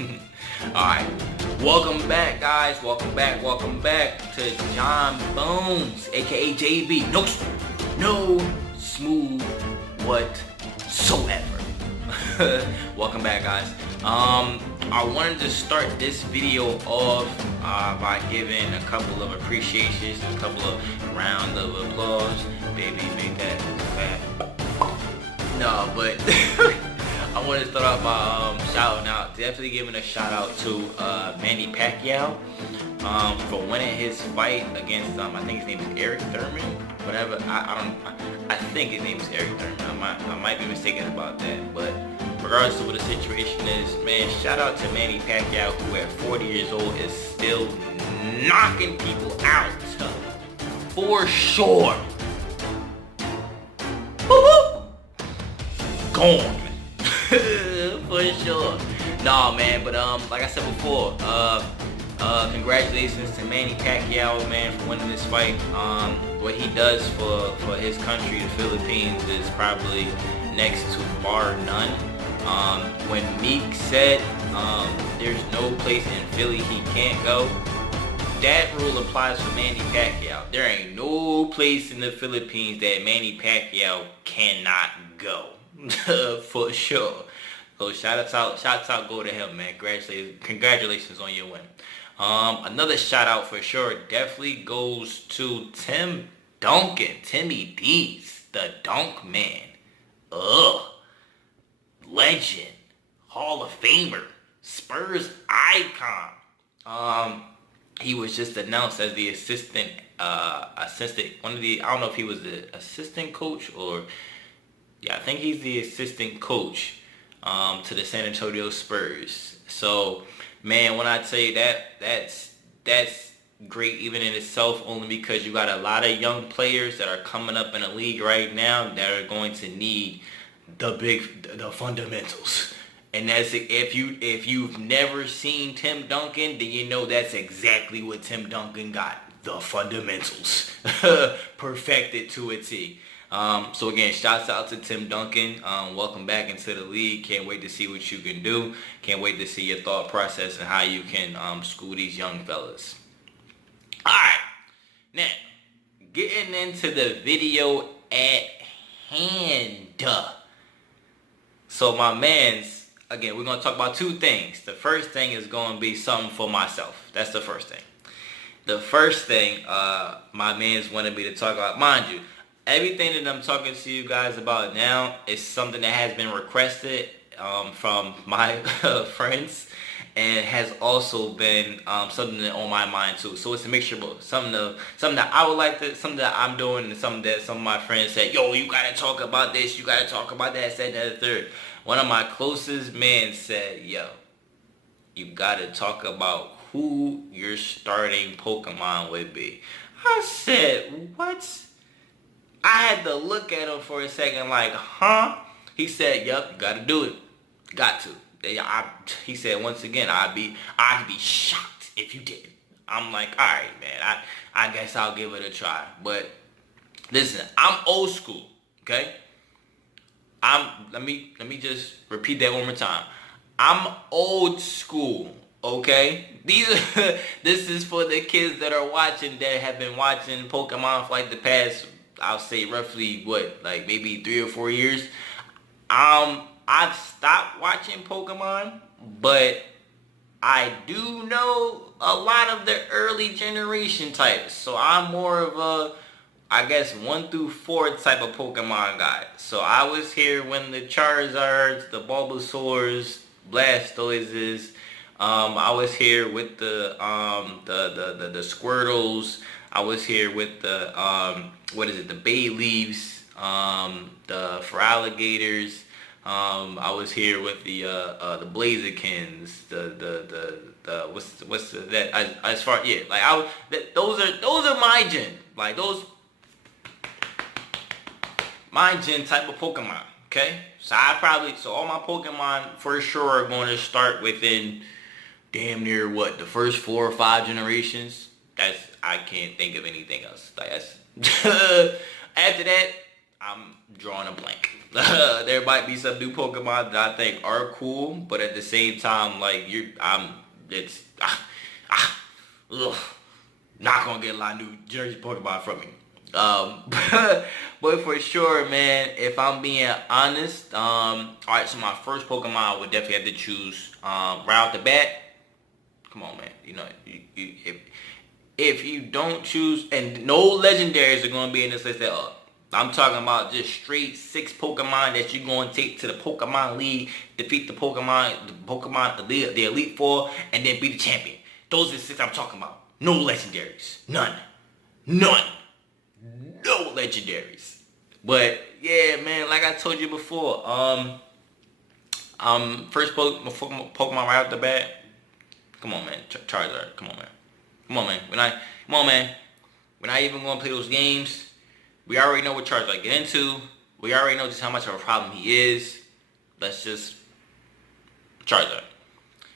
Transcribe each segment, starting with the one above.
Alright, welcome back guys, welcome back to John Bones, aka JB. No smooth whatsoever. Welcome back guys. I wanted to start this video off by giving a couple of appreciations, a couple of round of applause. Baby, make that fat. No, but I want to start off by shouting out, definitely giving a shout out to Manny Pacquiao for winning his fight against I think his name is Eric Thurman, whatever. I think his name is Eric Thurman. I might be mistaken about that, but regardless of what the situation is, man, shout out to Manny Pacquiao, who at 40 years old is still knocking people out for sure. Woo-hoo! Gone. For sure. Nah, man, but like I said before, congratulations to Manny Pacquiao, man, for winning this fight. What he does for his country, the Philippines, is probably next to bar none. When Meek said there's no place in Philly he can't go, that rule applies for Manny Pacquiao. There ain't no place in the Philippines that Manny Pacquiao cannot go. For sure. So shouts out go to him, man. Congratulations on your win. Another shout out for sure definitely goes to Tim Duncan, Timmy D's, the Dunk Man. Legend, Hall of Famer, Spurs icon. He was just announced as the assistant, I don't know if he was the assistant coach or, yeah, I think he's the assistant coach to the San Antonio Spurs. So, man, when I tell you that's great even in itself, only because you got a lot of young players that are coming up in the league right now that are going to need the fundamentals. And that's if you've never seen Tim Duncan, then you know that's exactly what Tim Duncan got. The fundamentals. Perfected to a T. So again, shouts out to Tim Duncan. Welcome back into the league. Can't wait to see what you can do. Can't wait to see your thought process and how you can school these young fellas. Alright. Now, getting into the video at hand. So my mans, again, we're going to talk about two things. The first thing is going to be something for myself. That's the first thing. The first thing my mans wanted me to talk about, mind you, everything that I'm talking to you guys about now is something that has been requested from my friends, and has also been something on my mind too. So it's a mixture of both. Something that I would like to, something that I'm doing, and something that some of my friends said, yo, you gotta talk about this, you gotta talk about that, said that, the third. One of my closest men said, yo, you gotta talk about who your starting Pokemon would be. I said, what? I had to look at him for a second like, huh? He said, yup, you gotta do it. Got to. He said, once again, I'd be shocked if you didn't. I'm like, alright, man, I guess I'll give it a try. But listen, I'm old school, okay? Let me just repeat that one more time. I'm old school, okay? This is for the kids that are watching, that have been watching Pokemon for like the past, I'll say roughly like maybe 3 or 4 years. I've stopped watching Pokemon, but I do know a lot of the early generation types. So I'm more of a, I guess, 1 through 4 type of Pokemon guy. So I was here when the Charizards, the Bulbasaurs, Blastoises. I was here with the Squirtles. I was here with the the Bayleaves, the Feraligators. I was here with the Blazikins, the what's that, as far, yeah, like those are my gen, like those my gen type of Pokemon. Okay, so all my Pokemon for sure are going to start within damn near the first 4 or 5 generations. I can't think of anything else. Like that's after that, I'm drawing a blank. There might be some new Pokemon that I think are cool, but at the same time, like it's ugh, not gonna get a lot of new Jersey Pokemon from me. But for sure, man, if I'm being honest, all right. So my first Pokemon I would definitely have to choose right off the bat. Come on, man. You know, if you don't choose, and no legendaries are gonna be in this list at all. I'm talking about just straight 6 Pokemon that you're going to take to the Pokemon League, defeat the the Elite Four, and then be the champion. Those are the 6 I'm talking about. No legendaries. None. No legendaries. But yeah, man, like I told you before, first Pokemon right off the bat. Come on, man, Charizard. Come on, man. We're not even going to play those games. We already know what Charizard get into. We already know just how much of a problem he is. Let's just Charizard.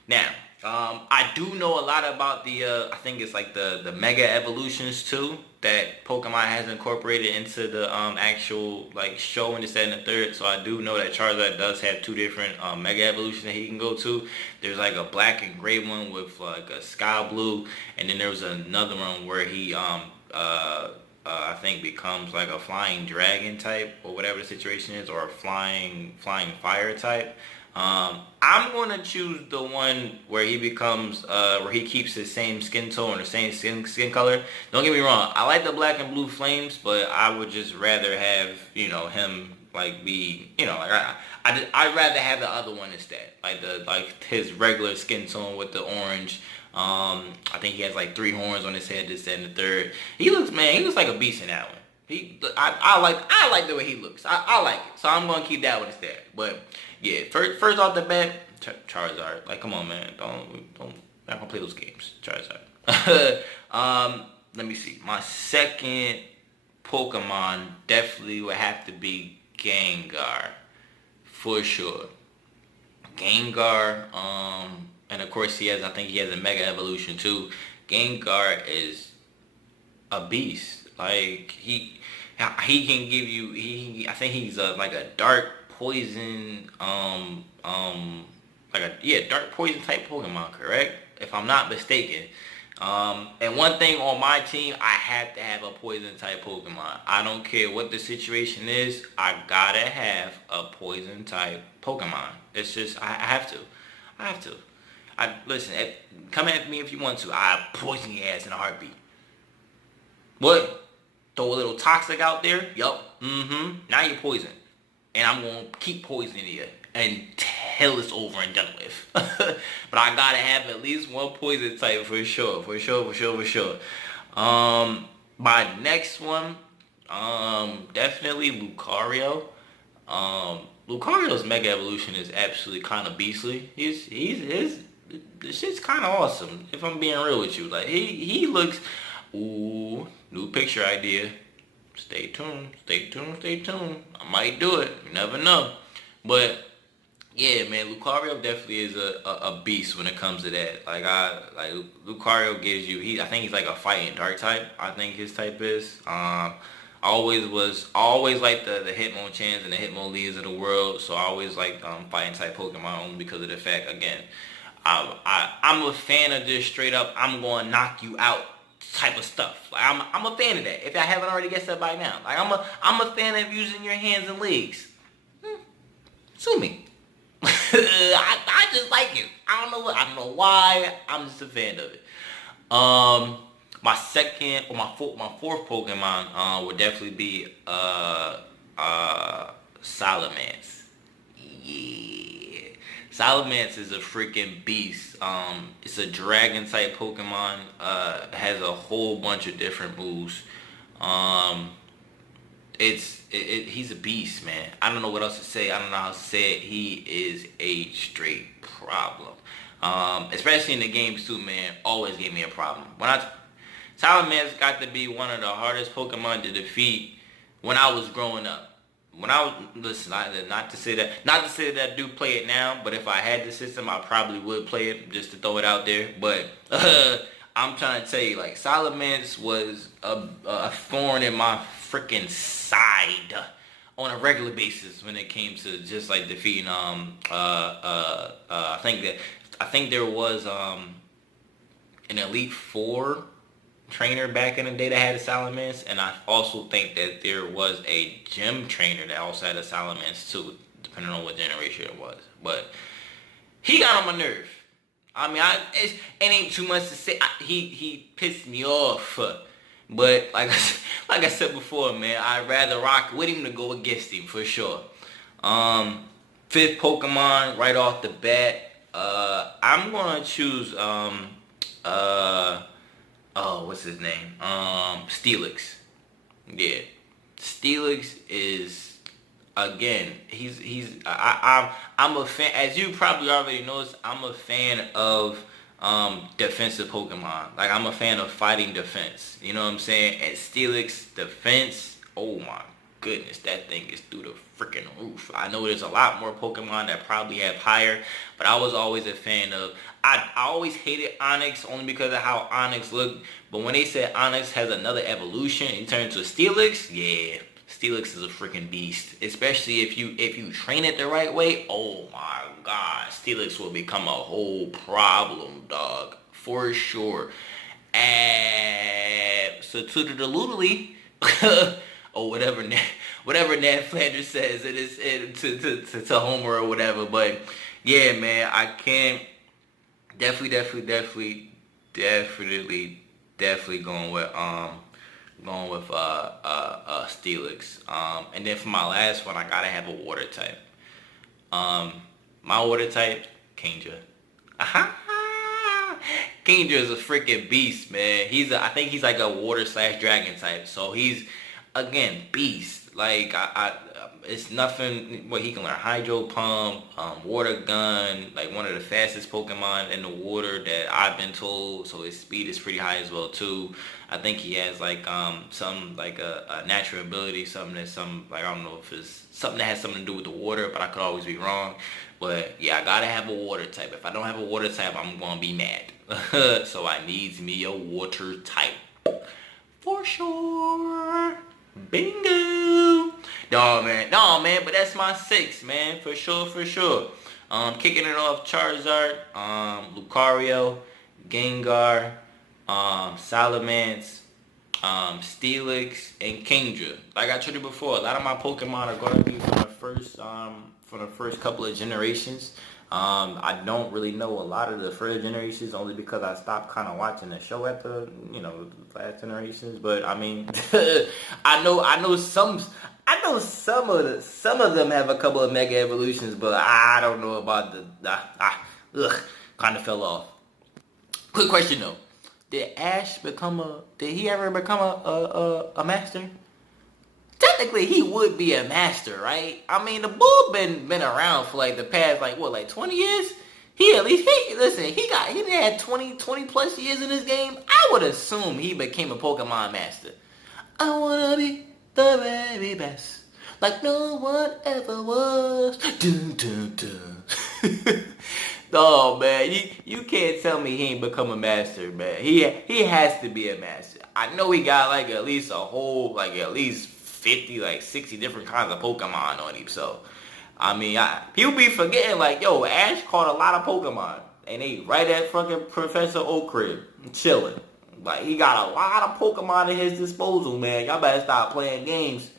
Now, I do know a lot about the, I think it's like the Mega Evolutions too, that Pokemon has incorporated into the actual like show and this, that, and the third. So I do know that Charizard does have 2 different Mega Evolutions that he can go to. There's like a black and gray one with like a sky blue, and then there was another one where he I think becomes like a flying dragon type or whatever the situation is, or a flying fire type. I'm gonna choose the one where he becomes where he keeps his same skin tone or the same skin color. Don't get me wrong, I like the black and blue flames, but I would just rather have, you know, him like be, you know, like I'd rather have the other one instead, like his regular skin tone with the orange. I think he has like 3 horns on his head, this, that, and the third. He looks like a beast in that one. I like the way he looks. I like it, so I'm gonna keep that one instead. But yeah, first off the bat, Charizard. Like, come on, man, don't not gonna play those games, Charizard. Let me see. My second Pokemon definitely would have to be Gengar, for sure. Gengar, and of course I think he has a Mega Evolution too. Gengar is a beast. Like he can give you, I think he's like a dark poison, dark poison type Pokemon, correct? If I'm not mistaken. And one thing on my team, I have to have a poison type Pokemon. I don't care what the situation is, I gotta have a poison type Pokemon. It's just, I have to. Listen, come at me if you want to. I poison your ass in a heartbeat. What? Throw a little toxic out there? Yup. Now you're poisoned. And I'm going to keep poisoning you until it's over and done with. But I got to have at least one poison type for sure. My next one, definitely Lucario. Lucario's Mega Evolution is absolutely kind of beastly. This shit's kind of awesome, if I'm being real with you. Like, he looks... Ooh, new picture idea. Stay tuned. I might do it. You never know. But, yeah, man, Lucario definitely is a beast when it comes to that. Like, Lucario gives you... I think he's like a fighting dark type, I think his type is. Always like the Hitmonchans and the Hitmonleas of the world, so I always like fighting type Pokemon only because of the fact, again, I'm a fan of just straight up, I'm going to knock you out type of stuff. Like, I'm a fan of that, if I haven't already guessed that by now. Like, I'm a fan of using your hands and legs. Sue me. I just like it. I don't know why, I'm just a fan of it. My second or my fourth Pokemon would definitely be Salamence. Yeah, Salamence is a freaking beast. It's a dragon type Pokemon. Has a whole bunch of different moves. He's a beast, man. I don't know what else to say. I don't know how to say it. He is a straight problem. Especially in the games too, man. Always gave me a problem. Salamence got to be one of the hardest Pokemon to defeat when I was growing up. Not to say that I do play it now, but if I had the system, I probably would play it, just to throw it out there. But I'm trying to tell you, like, Salamence was a thorn in my freaking side. on a regular basis when it came to just like defeating I think there was an Elite Four trainer back in the day that had a Salamence, and I also think that there was a gym trainer that also had a Salamence too, depending on what generation it was. But he got on my nerve. I mean, it ain't too much to say. He pissed me off. But like I said before, man, I'd rather rock with him than go against him for sure. Fifth Pokemon right off the bat. I'm gonna choose what's his name? Steelix. Yeah, Steelix is, again, I'm a fan. As you probably already noticed, I'm a fan of defensive Pokemon. Like, I'm a fan of fighting defense. You know what I'm saying? And Steelix defense, oh my goodness, that thing is through the freaking roof. I know there's a lot more Pokemon that probably have higher, but I was always a fan of. I always hated Onix only because of how Onix looked. But when they said Onix has another evolution and turned into a Steelix, yeah, Steelix is a freaking beast. Especially if you train it the right way. Oh my god, Steelix will become a whole problem, dog, for sure. And so to the deludely, or whatever Ned Flanders says it is to Homer or whatever. But yeah, man, I can't. Definitely going with Steelix. And then for my last one, I gotta have a water type. My water type, Kingdra. Kingdra is a freaking beast, man. I think he's like a water / dragon type. So he's, again, beast. Like, it's nothing. What he can learn: Hydro Pump, Water Gun, like one of the fastest Pokemon in the water that I've been told. So his speed is pretty high as well too. I think he has like some like a natural ability, something like, I don't know if it's something that has something to do with the water, but I could always be wrong. But yeah, I gotta have a water type. If I don't have a water type, I'm gonna be mad. So I needs me a water type for sure. Bingo. No man, but that's my 6, man, for sure. Kicking it off: Charizard, Lucario, Gengar, Salamence, Steelix, and Kingdra. Like I told you before, a lot of my Pokemon are going to be from the first couple of generations. I don't really know a lot of the first generations only because I stopped kind of watching the show at the last generations. But I mean, I know some of them have a couple of Mega Evolutions, but I don't know about kind of fell off. Quick question though: Did he ever become a master? Technically, he would be a master, right? I mean, the bull been around for like the past 20 years. He had 20 plus years in this game. I would assume he became a Pokemon master. I wanna be the very best, like no one ever was. Dun, dun, dun. Oh man, you can't tell me he ain't become a master, man. He has to be a master. I know he got like at least 50, 60 different kinds of Pokemon on him. So, I mean, people be forgetting, like, yo, Ash caught a lot of Pokemon. And they right at fucking Professor Oak crib, chilling. Like, he got a lot of Pokemon at his disposal, man. Y'all better stop playing games.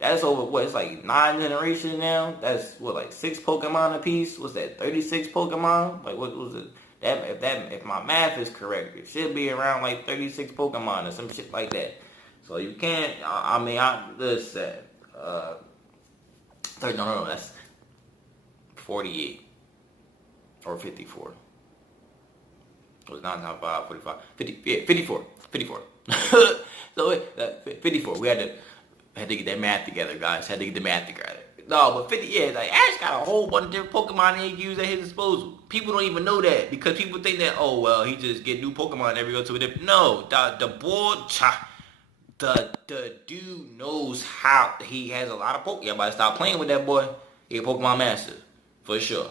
That's over, it's like 9 generations now? That's, 6 Pokemon apiece? What's that, 36 Pokemon? Like, what was it? If my math is correct, it should be around, 36 Pokemon or some shit like that. So you can't, listen, no, that's 48 or 54. It was not 45, 54. So 54. We had to get that math together, guys. Had to get the math together. No, but 50, yeah, like Ash got a whole bunch of different Pokemon he use at his disposal. People don't even know that because people think that, oh well, he just get new Pokemon every go to a different. No, the boy. The dude knows how. He has a lot of Pokemon. Y'all better stop playing with that boy. He a Pokemon master. For sure.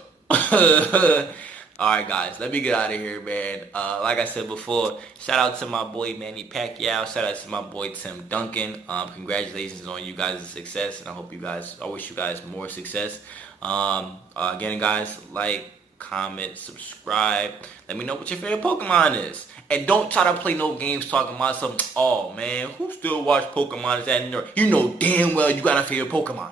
Alright guys, let me get out of here, man. Like I said before, shout out to my boy Manny Pacquiao. Shout out to my boy Tim Duncan. Congratulations on you guys' success, and I wish you guys more success. Again guys, like, comment, subscribe. Let me know what your favorite Pokemon is. And don't try to play no games talking about something. Oh man, who still watch Pokemon? Is that nerd? You know damn well you got a favorite Pokemon.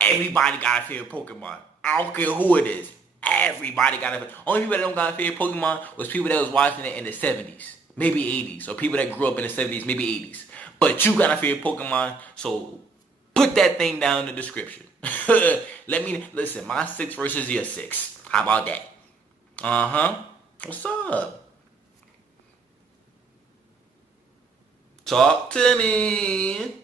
Everybody got a favorite Pokemon. I don't care who it is. Everybody got a favorite. Only people that don't got a favorite Pokemon was people that was watching it in the 70s, maybe 80s, or people that grew up in the 70s, maybe 80s. But you got a favorite Pokemon, so put that thing down in the description. Listen, my 6 versus your 6. How about that? What's up? Talk to me.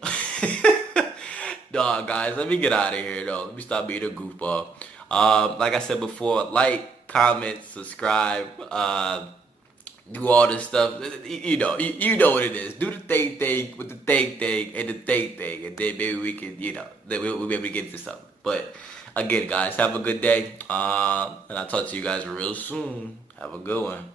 Dog, guys, let me get out of here, though. Let me stop being a goofball. Like I said before, like, comment, subscribe, do all this stuff. You know what it is. Do the thing with the thing and the thing, and then maybe we can, then we'll be able to get into something. But again, guys, have a good day, and I'll talk to you guys real soon. Have a good one.